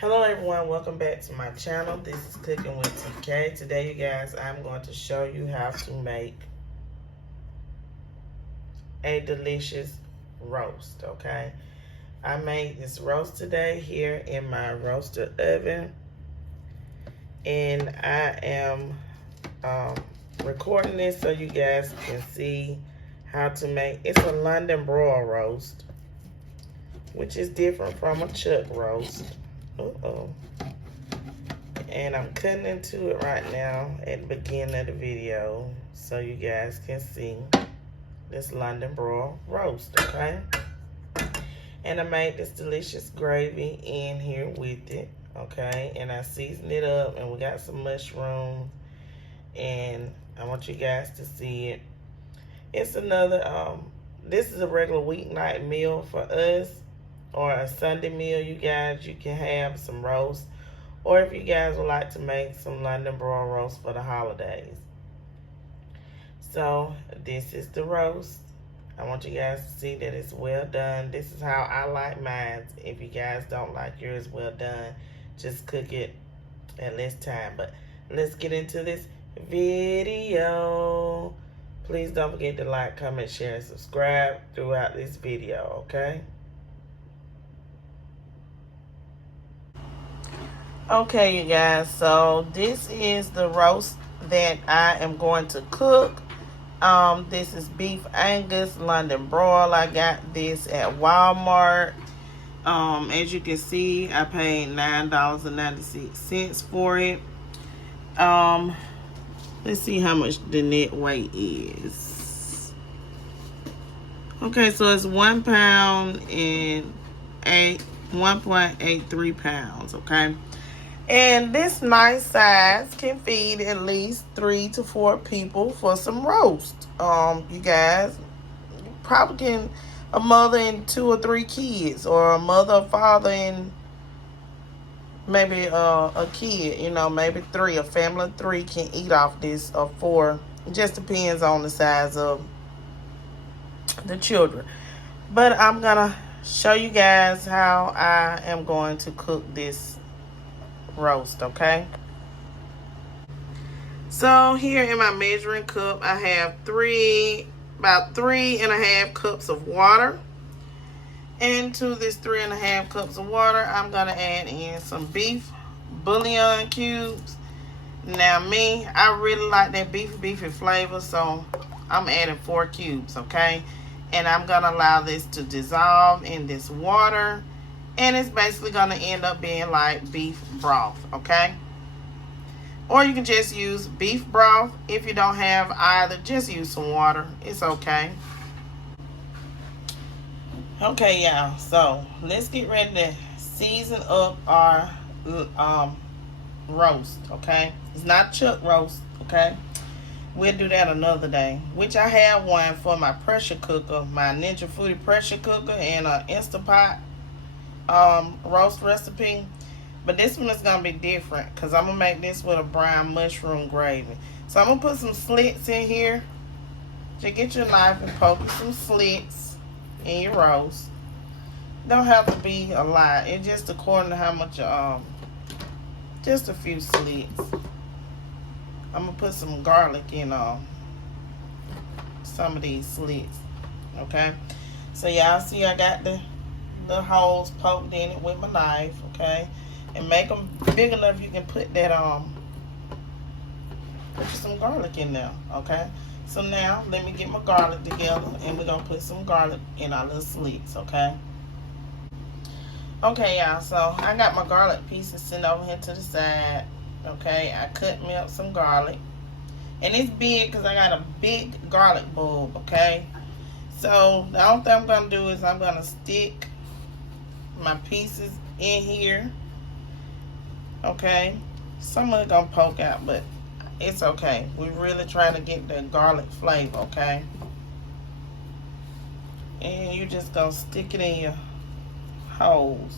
Hello everyone, welcome back to my channel. This is Cooking with TK. Today you guys, I'm going to show you how to make a delicious roast, okay? I made this roast today here in my roaster oven, and I am recording this so you guys can see how to make. It's a London broil roast, which is different from a chuck roast. And I'm cutting into it right now at the beginning of the video so you guys can see this London broil roast, okay? And I made this delicious gravy in here with it, okay? And I seasoned it up, and we got some mushrooms, and I want you guys to see it. It's another, this is a regular weeknight meal for us, or a Sunday meal, you guys. You can have some roast, or if you guys would like to make some London broil roast for the holidays. So this is the roast. I want you guys to see that it's well done. This is how I like mine. If you guys don't like yours well done, just cook it at less time. But let's get into this video. Please don't forget to like, comment, share, and subscribe throughout this video, okay? Okay, you guys, so this is the roast that I am going to cook. This is beef Angus London broil. I got this at Walmart. As you can see, I paid $9.96 for it. Let's see how much the net weight is. Okay, so it's 1 pound and 1.83 pounds, okay? And this nice size can feed at least 3 to 4 people for some roast. You guys, you probably can, a mother and 2 or 3 kids, or a mother, a father, and maybe a kid, you know, maybe 3. A family of 3 can eat off this, or 4. It just depends on the size of the children. But I'm gonna show you guys how I am going to cook this roast, okay? So here in my measuring cup, I have about 3.5 cups of water. And to this 3.5 cups of water, I'm gonna add in some beef bouillon cubes. Now I really like that beefy flavor, so I'm adding 4 cubes, okay? And I'm gonna allow this to dissolve in this water. And it's basically going to end up being like beef broth, okay? Or you can just use beef broth. If you don't have either, just use some water. It's okay. Okay, y'all. So let's get ready to season up our roast, okay? It's not chuck roast, okay? We'll do that another day. Which I have one for my pressure cooker, my Ninja Foodie pressure cooker, and an Instapot roast recipe. But this one is gonna be different because I'm gonna make this with a brown mushroom gravy. So I'm gonna put some slits in here. Just get your knife and poke some slits in your roast. Don't have to be a lot. It's just according to how much just a few slits. I'm gonna put some garlic in some of these slits, okay? So y'all see I got the holes poked in it with my knife, okay? And make them big enough you can put that put some garlic in there, okay? So now let me get my garlic together, and we're gonna put some garlic in our little slits, okay? Okay, y'all, so I got my garlic pieces sitting over here to the side, okay? I cut me up some garlic, and it's big because I got a big garlic bulb, okay? So the only thing I'm gonna do is I'm gonna stick my pieces in here, okay? Some of it gonna poke out, but it's okay. We're really trying to get the garlic flavor, okay? And you just gonna stick it in your holes.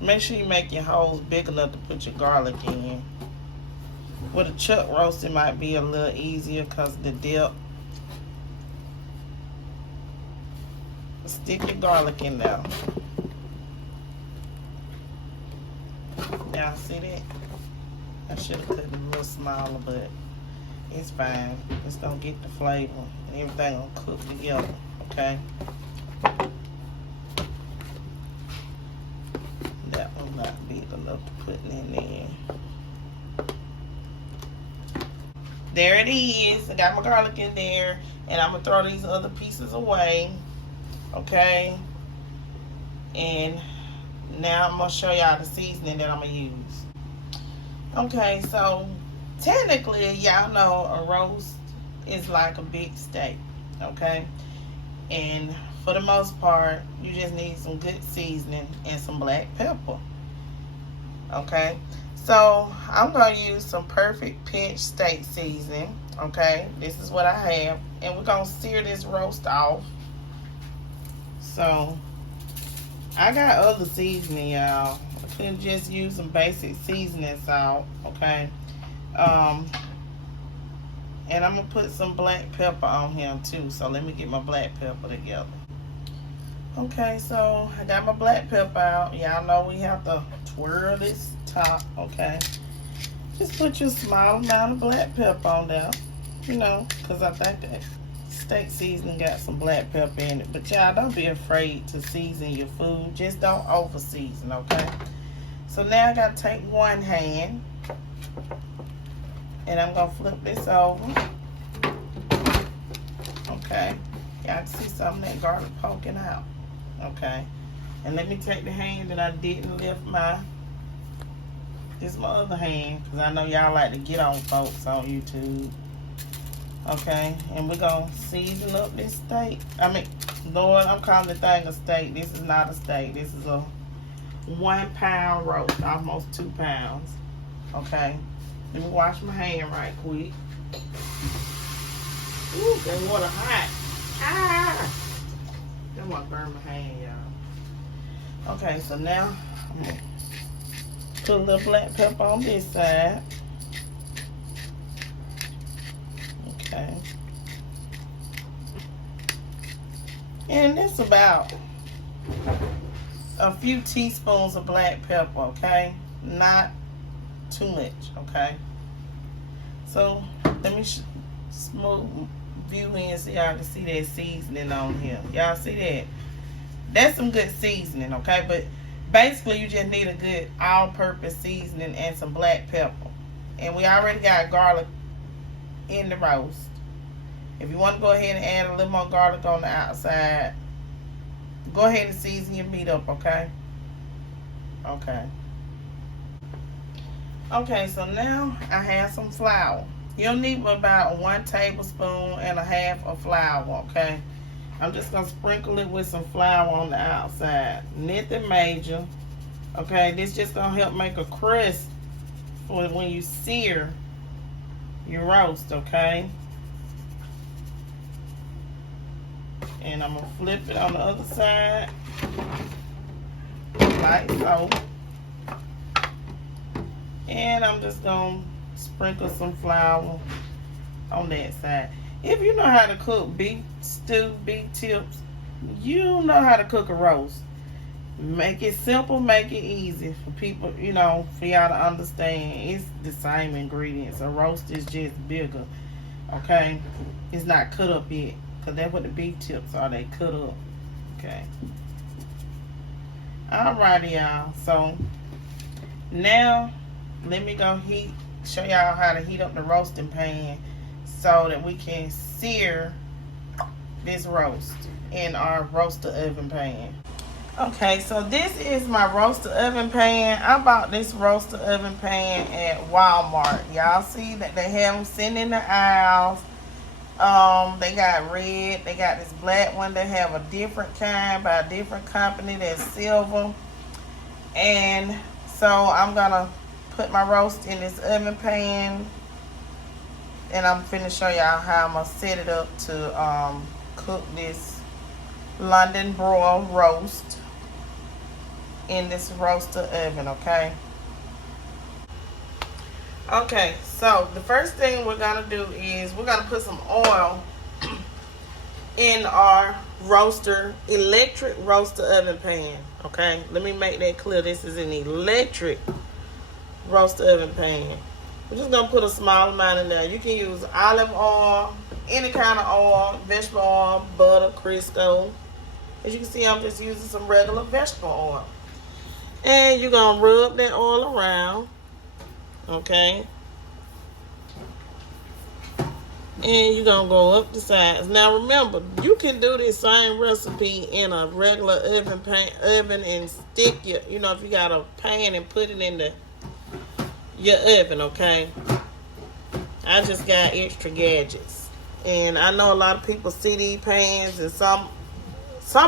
Make sure you make your holes big enough to put your garlic in. With a chuck roast, it might be a little easier because the dip. Stick your garlic in there. Y'all see that? I should have cut it a little smaller, but it's fine. It's gonna get the flavor and everything gonna cook together, okay? That one not big enough to put in there. There it is. I got my garlic in there, and I'm gonna throw these other pieces away, okay? And now I'm gonna show y'all the seasoning that I'm gonna use. Okay, so technically, y'all know a roast is like a big steak, okay? And for the most part, you just need some good seasoning and some black pepper, okay? So I'm going to use some Perfect Pinch steak seasoning, okay? This is what I have. And we're going to sear this roast off. So I got other seasoning, y'all. I couldn't just use some basic seasoning salt, okay? And I'm going to put some black pepper on here too. So let me get my black pepper together. Okay, so I got my black pepper out. Y'all know we have to twirl this top, okay? Just put your small amount of black pepper on there, you know, because I think that steak seasoning got some black pepper in it. But y'all, don't be afraid to season your food. Just don't over season, okay? So now I got to take one hand, and I'm going to flip this over. Okay. Y'all can see some of that garlic poking out. Okay. And let me take the hand that I didn't lift this is my other hand, because I know y'all like to get on folks on YouTube. Okay. And we're going to season up this steak. I mean, Lord, I'm calling the thing a steak. This is not a steak. This is a 1 pound roast, almost 2 pounds. Okay. Let me wash my hand right quick. Ooh, that water hot. Ah! That might burn my hand, y'all. Okay, so now I'm gonna put a little black pepper on this side. Okay. And it's about a few teaspoons of black pepper, okay? Not too much, okay? So let me smooth view in so y'all can see that seasoning on here. Y'all see that? That's some good seasoning, okay? But basically you just need a good all-purpose seasoning and some black pepper. And we already got garlic in the roast. If you want to go ahead and add a little more garlic on the outside, go ahead and season your meat up, okay? Okay. Okay, so now I have some flour. You'll need about 1 tablespoon and a half of flour, okay? I'm just going to sprinkle it with some flour on the outside. Nothing major, okay? This just going to help make a crust for when you sear your roast, okay? And I'm going to flip it on the other side, like so. And I'm just going to sprinkle some flour on that side. If you know how to cook beef stew, beef tips, you know how to cook a roast. Make it simple, make it easy for people, you know, for y'all to understand. It's the same ingredients. A roast is just bigger, okay? It's not cut up yet, because that's what the beef tips are. They cut up, okay? Alrighty, y'all. So now let me go show y'all how to heat up the roasting pan so that we can sear this roast in our roaster oven pan. Okay, so this is my roaster oven pan. I bought this roaster oven pan at Walmart. Y'all see that they have them sitting in the aisles. They got red, they got this black one. They have a different kind by a different company that's silver. And so I'm gonna put my roast in this oven pan, and I'm finna show y'all how I'm gonna set it up to cook this London broil roast in this roaster oven, okay? Okay, so the first thing we're gonna do is we're gonna put some oil in our electric roaster oven pan, okay? Let me make that clear. This is an electric roast oven pan. We're just gonna put a small amount in there. You can use olive oil, any kind of oil, vegetable oil, butter, Crisco. As you can see, I'm just using some regular vegetable oil. And you're gonna rub that oil around, okay? And you're gonna go up the sides. Now remember, you can do this same recipe in a regular oven and stick your, you know, if you got a pan and put it in your oven, okay? I just got extra gadgets. And I know a lot of people see these pans, and some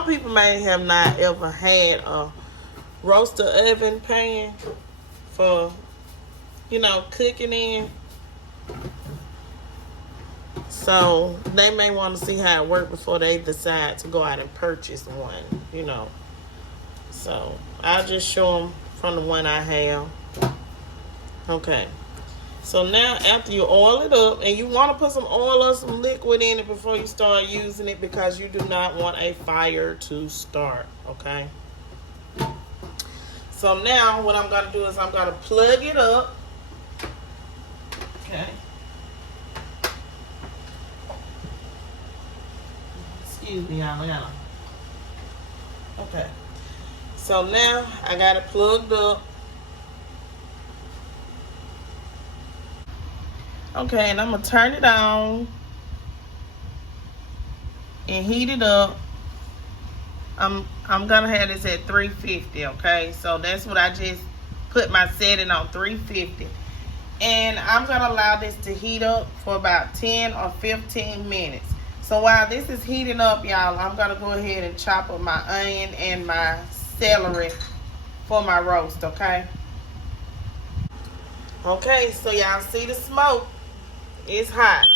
people may have not ever had a roaster oven pan for, you know, cooking in. So they may want to see how it works before they decide to go out and purchase one, you know. So I'll just show them from the one I have. Okay. So now after you oil it up, and you want to put some oil or some liquid in it before you start using it, because you do not want a fire to start, okay? So now what I'm going to do is I'm going to plug it up. Okay. Excuse me, y'all. Okay. So now I got it plugged up. Okay, and I'm going to turn it on and heat it up. I'm going to have this at 350, okay? So that's what I just put my setting on, 350. And I'm going to allow this to heat up for about 10 or 15 minutes. So while this is heating up, y'all, I'm going to go ahead and chop up my onion and my celery for my roast, okay? Okay, so y'all see the smoke. It's hot.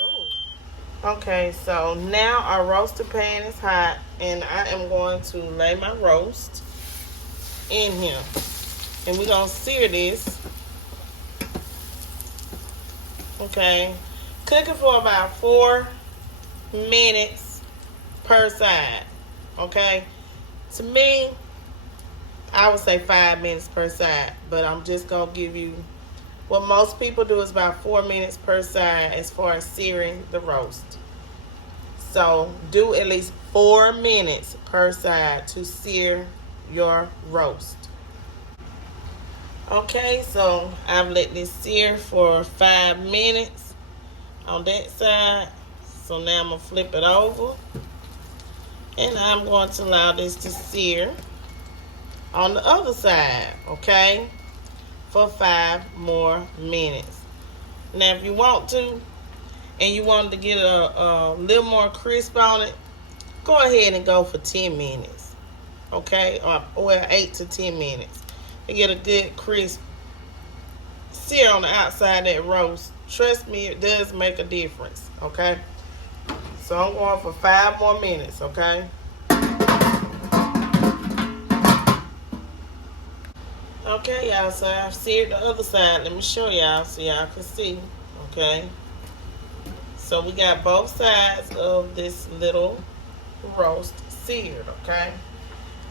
Ooh. Okay, so now our roaster pan is hot, and I am going to lay my roast in here. And we're going to sear this. Okay. Cook it for about 4 minutes per side. Okay. To me, I would say 5 minutes per side. But I'm just going to give you what most people do is about 4 minutes per side as far as searing the roast. So do at least 4 minutes per side to sear your roast. Okay, so I've let this sear for 5 minutes on that side. So now I'm going to flip it over. And I'm going to allow this to sear on the other side, okay, for 5 more minutes. Now if you want to, and you want to get a little more crisp on it, go ahead and go for 10 minutes, okay, or 8 to 10 minutes. And get a good crisp sear on the outside of that roast. Trust me, it does make a difference, okay? So I'm going for 5 more minutes, okay? Okay, y'all, so I've seared the other side. Let me show y'all so y'all can see, okay? So we got both sides of this little roast seared, okay?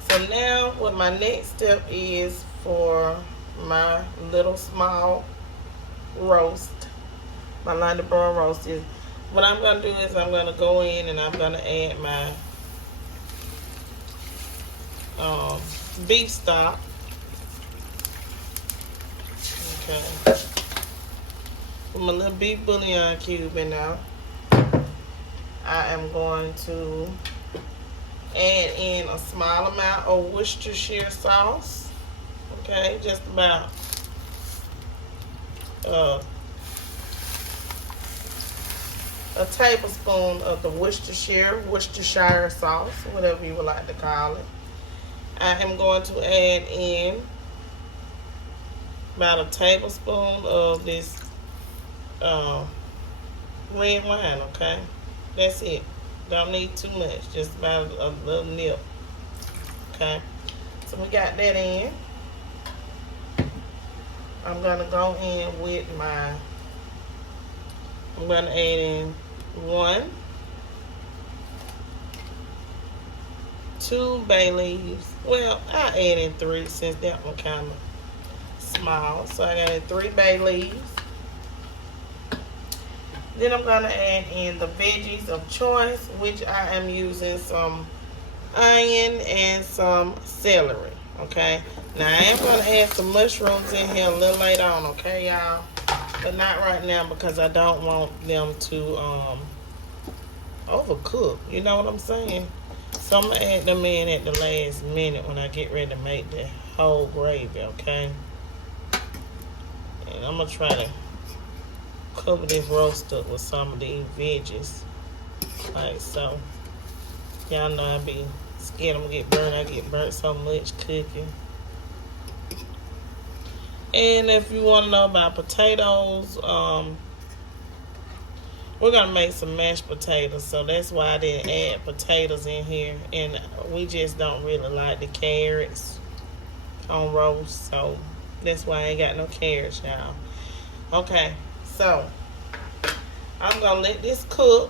So now what my next step is for my little small roast, my London brown roast, is what I'm going to do is I'm going to go in and I'm going to add my beef stock. Okay. With my little beef bouillon cube in there, I am going to add in a small amount of Worcestershire sauce. Okay, just about a tablespoon of the Worcestershire sauce, whatever you would like to call it. I am going to add in about a tablespoon of this red wine, okay? That's it. Don't need too much, just about a little nip, okay? So we got that in. I'm going to go in with I'm going to add in 2 bay leaves. Well, I'll add in 3 since that one kind of small. So I got 3 bay leaves. Then I'm gonna add in the veggies of choice, which I am using some onion and some celery. Okay. Now I am gonna add some mushrooms in here a little later on. Okay, y'all, but not right now because I don't want them to overcook. You know what I'm saying? So I'm gonna add them in at the last minute when I get ready to make the whole gravy. Okay. And I'm gonna try to cover this roast up with some of these veggies, like so. Y'all know I be scared I'm gonna get burnt. I get burnt so much cooking. And if you want to know about potatoes, we're gonna make some mashed potatoes, so that's why I didn't add potatoes in here. And we just don't really like the carrots on roast, so that's why I ain't got no carrots, y'all. Okay, so I'm gonna let this cook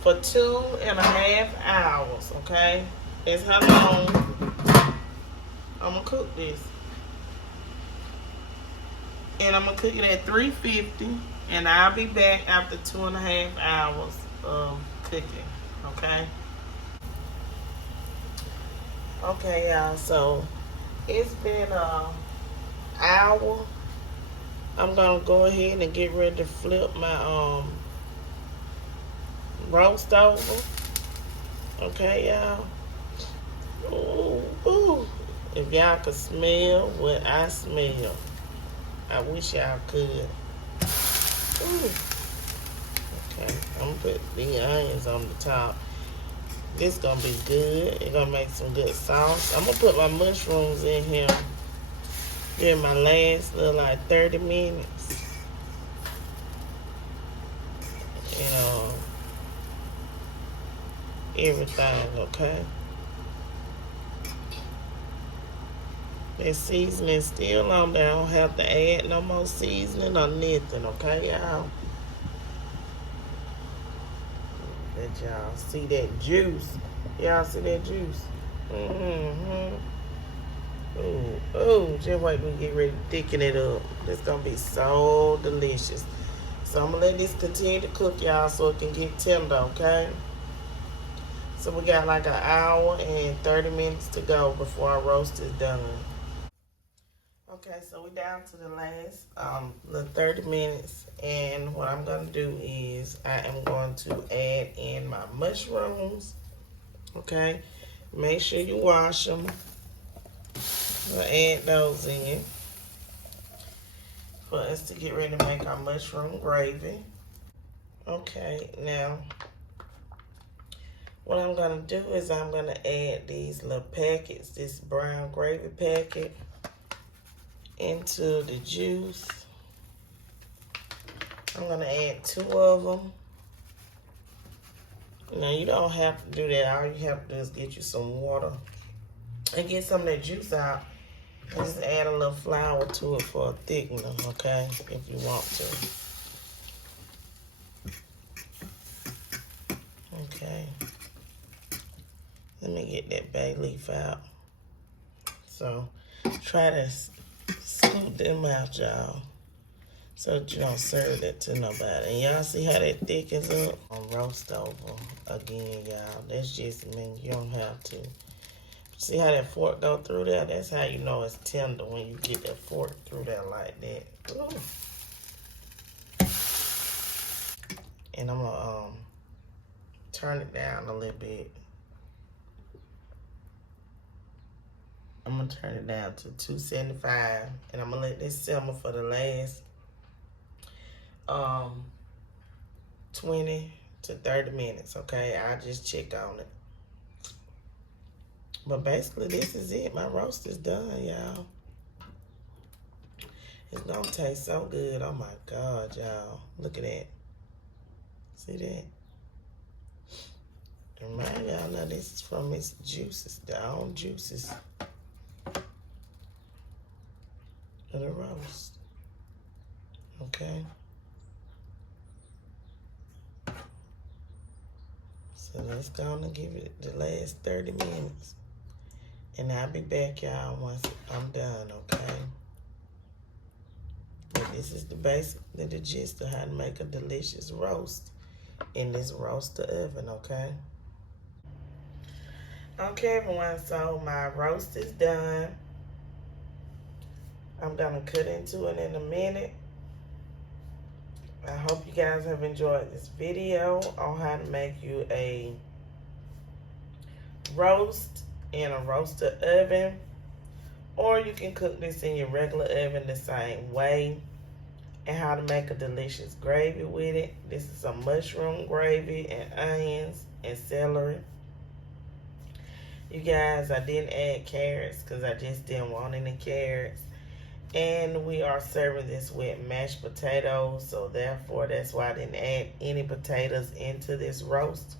for 2.5 hours. Okay, that's how long I'm gonna cook this. And I'm gonna cook it at 350, and I'll be back after 2.5 hours of cooking. Okay. Okay, y'all. So it's been an hour. I'm gonna go ahead and get ready to flip my roast over. Okay, y'all. Ooh, ooh. If y'all could smell what I smell, I wish y'all could. Ooh. Okay, I'm gonna put the onions on the top. This gonna be good. It's gonna make some good sauce. I'm gonna put my mushrooms in here during my last little like 30 minutes. And everything, okay? That seasoning still on there. I don't have to add no more seasoning or nothing, okay, y'all? Let y'all see that juice. Y'all see that juice? Mm-hmm. Ooh, ooh, just wait till we get ready to thicken it up. It's gonna be so delicious. So I'm gonna let this continue to cook, y'all, so it can get tender, okay? So we got like 1 hour and 30 minutes to go before our roast is done. Okay, so we're down to the last the 30 minutes, and what I'm gonna do is I am going to add in my mushrooms. Okay, make sure you wash them. I'll add those in for us to get ready to make our mushroom gravy. Okay, now what I'm gonna do is I'm gonna add these little packets, this brown gravy packet, into the juice. I'm gonna add 2 of them. Now you don't have to do that. All you have to do is get you some water and get some of that juice out. And just add a little flour to it for a thickener, okay? If you want to. Okay. Let me get that bay leaf out. So try to scoop them out, y'all, so that you don't serve that to nobody. And y'all see how that thickens up? On roast over again, y'all. That's just me. You don't have to. See how that fork go through there? That's how you know it's tender, when you get that fork through there like that. Ooh. And I'm gonna turn it down a little bit. I'm gonna turn it down to 275, and I'm gonna let this simmer for the last 20 to 30 minutes, okay? I'll just check on it. But basically, this is it. My roast is done, y'all. It's gonna taste so good. Oh my God, y'all. Look at that. See that? Remind y'all now, this is from its juices, the own juices of the roast. Okay? So let's go on and give it the last 30 minutes. And I'll be back, y'all, once I'm done, okay? But this is the gist of how to make a delicious roast in this roaster oven, okay? Okay, everyone, so my roast is done. I'm gonna cut into it in a minute. I hope you guys have enjoyed this video on how to make you a roast in a roaster oven, or you can cook this in your regular oven the same way, and how to make a delicious gravy with it. This is some mushroom gravy and onions and celery. You guys, I didn't add carrots because I just didn't want any carrots. And we are serving this with mashed potatoes, so therefore that's why I didn't add any potatoes into this roast.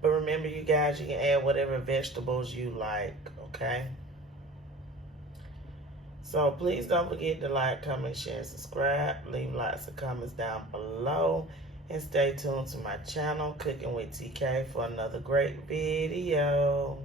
But remember, you guys, you can add whatever vegetables you like, okay? So please don't forget to like, comment, share, and subscribe. Leave lots of comments down below. And stay tuned to my channel, Cooking with TK, for another great video.